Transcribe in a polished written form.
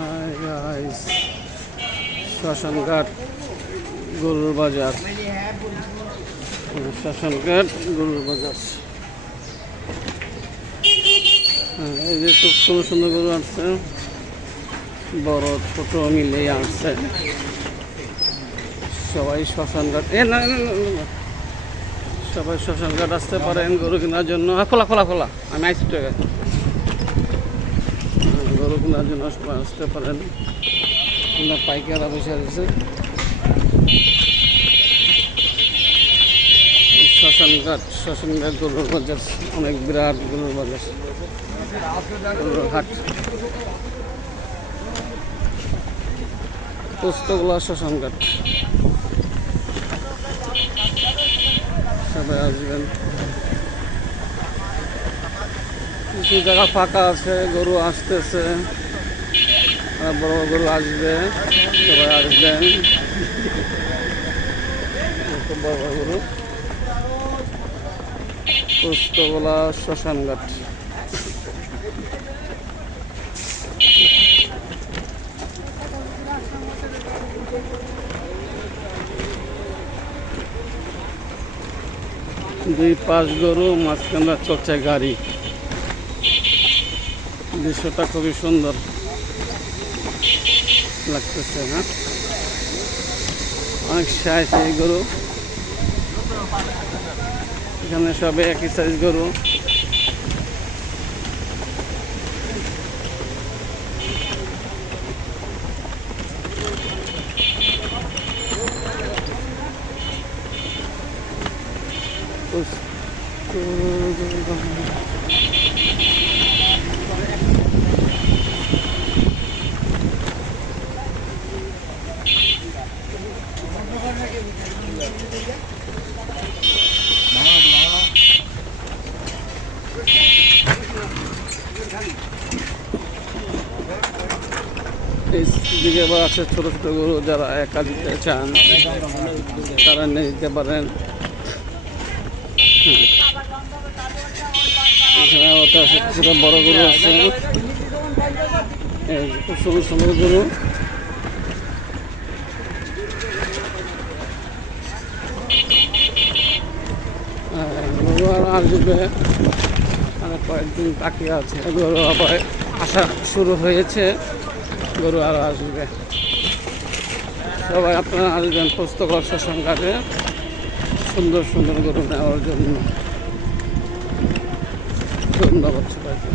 Hi guys, শ্মশানঘাট গরুর বাজার। শ্মশানঘাট গরুর বাজার। এই যে খুব সুন্দর সুন্দর গরু আসছে, বড় ছোট মিলেই আসছে। সবাই শ্মশানঘাট সবাই শ্মশানঘাট আসতে পারেন গরু কেনার জন্য। খোলা খোলা খোলা, আমি আইসি গরু কেনার জন্য সবাই আসতে পারেন। পাইকাররা বসে রয়েছে। শ্মশানঘাট গরুর বাজার, অনেক বিরাট গরুর বাজার, গরুর হাট। পোস্তগোলা শ্মশানঘাট, সবাই আসবেন। কিছু জায়গা ফাঁকা আছে, গরু আসতেছে, বড় গরু আসবে, সবাই আসবেন। বড় গরু পোস্তগোলা শ্মশানঘাট। দুই পাশ গরু, মাঝখানে চলছে গাড়ি। দৃশ্যটা খুবই সুন্দর লাগতেছে। হ্যাঁ, অনেক সাইজ এই গরু, এখানে সবে একই সাইজ গরু। দিকে আবার আছে ছোট ছোট গরু, যারা একা দিতে চান তারা নিয়ে দিতে পারেন। এখানে ওটা কিছুটা বড় গরু আছে, খুব সুন্দর সুন্দর গরু। গরু আর আসবে, মানে কয়েকদিন বাকি আছে। গরু আবার আসা শুরু হয়েছে, গরু আরও আসবে। সবাই আপনারা আসবেন পোস্তগোলা শ্মশানঘাটে সুন্দর সুন্দর গরু নেওয়ার জন্য। ধন্যবাদ সবাইকে।